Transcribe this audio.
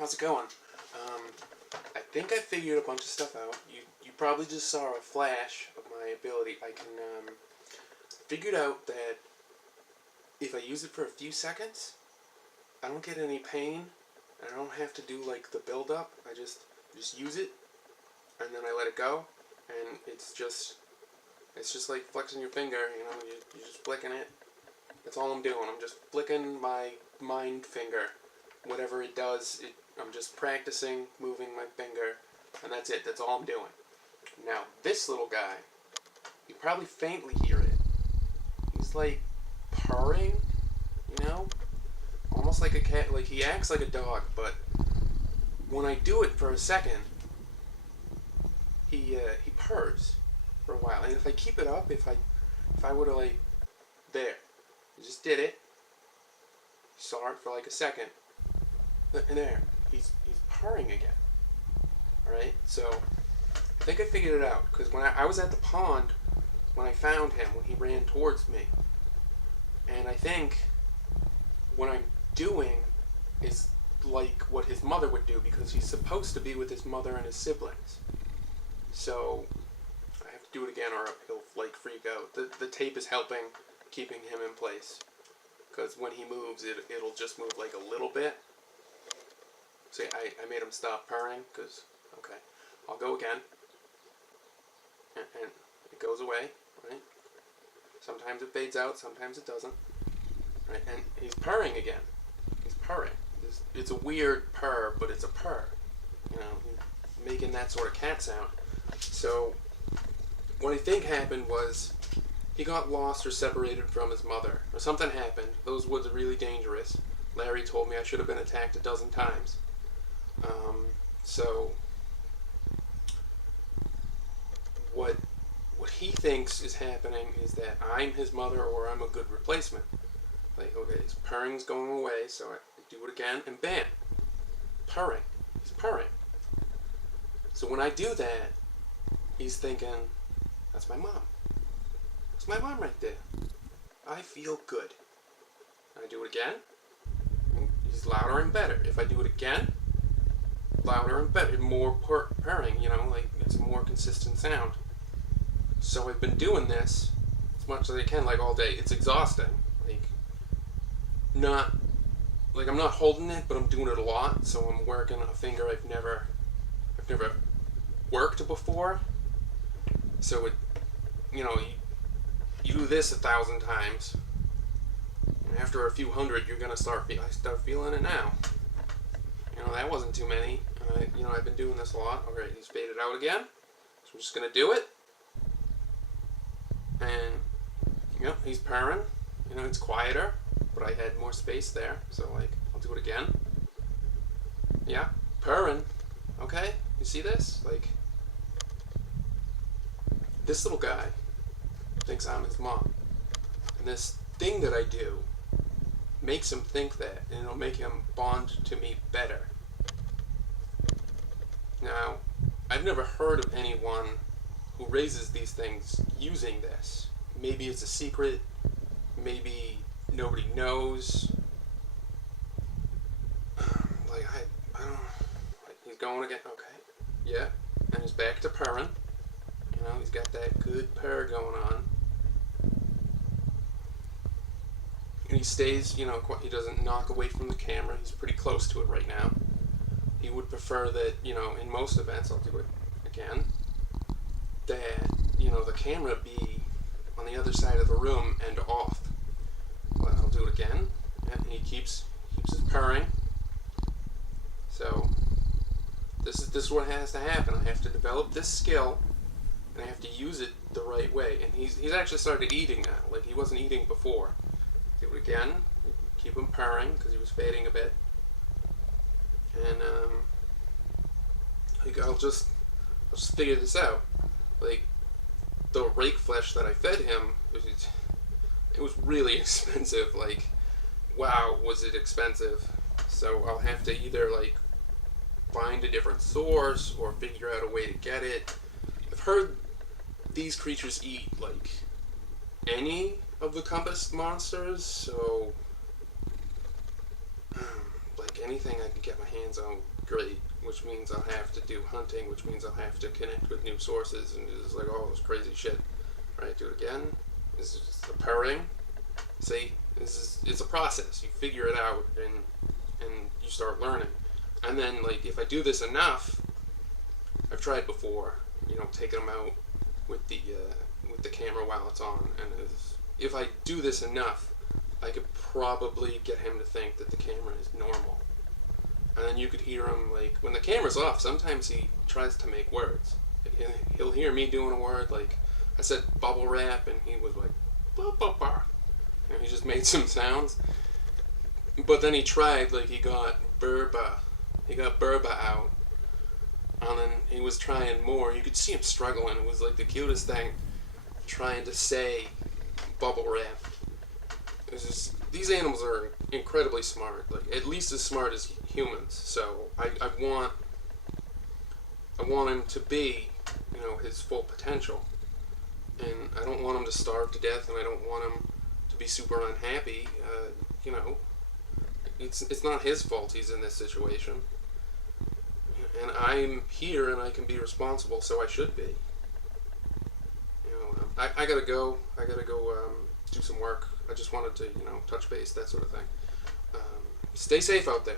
How's it going? I think I figured a bunch of stuff out. You probably just saw a flash of my ability. I can, figured out that if I use it for a few seconds, I don't get any pain, and I don't have to do, like, the build-up. I just use it, and then I let it go, and it's just like flexing your finger, you know, you're just flicking it. That's all I'm doing. I'm just flicking my mind finger. Whatever it does, I'm just practicing moving my finger, and that's it. That's all I'm doing. Now, this little guy, you probably faintly hear it. He's like purring, you know? Almost like a cat. Like, he acts like a dog, but when I do it for a second, he purrs for a while. And if I keep it up, if I were to, like, there, I just did it, saw it for like a second, and there, he's purring again. Alright, so I think I figured it out, because when I was at the pond, when I found him, when he ran towards me, and I think what I'm doing is like what his mother would do, because he's supposed to be with his mother and his siblings. So I have to do it again, or he'll, like, freak out. The tape is helping keeping him in place, because when he moves, it'll just move like a little bit. See, I made him stop purring, because, okay, I'll go again, and it goes away, right? Sometimes it fades out, sometimes it doesn't, right? And he's purring again. He's purring. It's a weird purr, but it's a purr, you know, he's making that sort of cat sound. So what I think happened was he got lost or separated from his mother, or something happened. Those woods are really dangerous. Larry told me I should have been attacked a dozen times. So what he thinks is happening is that I'm his mother, or I'm a good replacement. Like, okay, his purring's going away, so I do it again, and bam, purring. He's purring. So when I do that, he's thinking, that's my mom. That's my mom right there. I feel good. I do it again, he's louder and better. If I do it again, louder and better, more purring, you know, like, it's a more consistent sound. So I've been doing this as much as I can, like, all day. It's exhausting. Like, I'm not holding it, but I'm doing it a lot, so I'm working a finger I've never worked before. So it, you know, you do this 1,000 times, and after a few hundred, you're gonna start feeling it now. You know, that wasn't too many. You know, I've been doing this a lot. Alright, he's faded out again, so I'm just gonna do it. And, you know, he's purring. You know, it's quieter, but I had more space there, so, like, I'll do it again. Yeah, purring. Okay, you see this? Like, this little guy thinks I'm his mom. And this thing that I do makes him think that, and it'll make him bond to me better. Now, I've never heard of anyone who raises these things using this. Maybe it's a secret, maybe nobody knows. Like, I don't know. Like, he's going again. Okay, yeah, and he's back to purring. You know, he's got that good purr going on. And he stays, you know, he doesn't knock away from the camera. He's pretty close to it right now. He would prefer that, you know, in most events, I'll do it again, that, you know, the camera be on the other side of the room and off. But I'll do it again, and he keeps his purring. So this is what has to happen. I have to develop this skill, and I have to use it the right way. And he's actually started eating now. Like, he wasn't eating before. Do it again. Keep him purring, because he was fading a bit. And like, I'll just figure this out. Like, the rake flesh that I fed him, it was really expensive. Like, wow, was it expensive. So I'll have to either, like, find a different source or figure out a way to get it. I've heard these creatures eat, like, any of the compass monsters, so like anything I can get my hands on, great. Which means I'll have to do hunting, which means I'll have to connect with new sources, and it's like all this crazy shit. Right, do it again. This is just the purring. See, it's a process. You figure it out, and you start learning. And then, like, if I do this enough, I've tried before, taking them out with the camera while it's on, and if I do this enough, I could probably get him to think that the camera is normal. And then you could hear him, like, when the camera's off, sometimes he tries to make words. He'll hear me doing a word, like, I said bubble wrap, and he was like, ba ba ba. He just made some sounds. But then he tried, like, he got burba out. And then he was trying more. You could see him struggling. It was like the cutest thing, trying to say bubble wrap. It's just, these animals are incredibly smart, like at least as smart as humans. So I want him to be, his full potential. And I don't want him to starve to death, and I don't want him to be super unhappy. It's not his fault he's in this situation. And I'm here, and I can be responsible, so I should be. I gotta go. Do some work. I just wanted to, touch base, that sort of thing. Stay safe out there.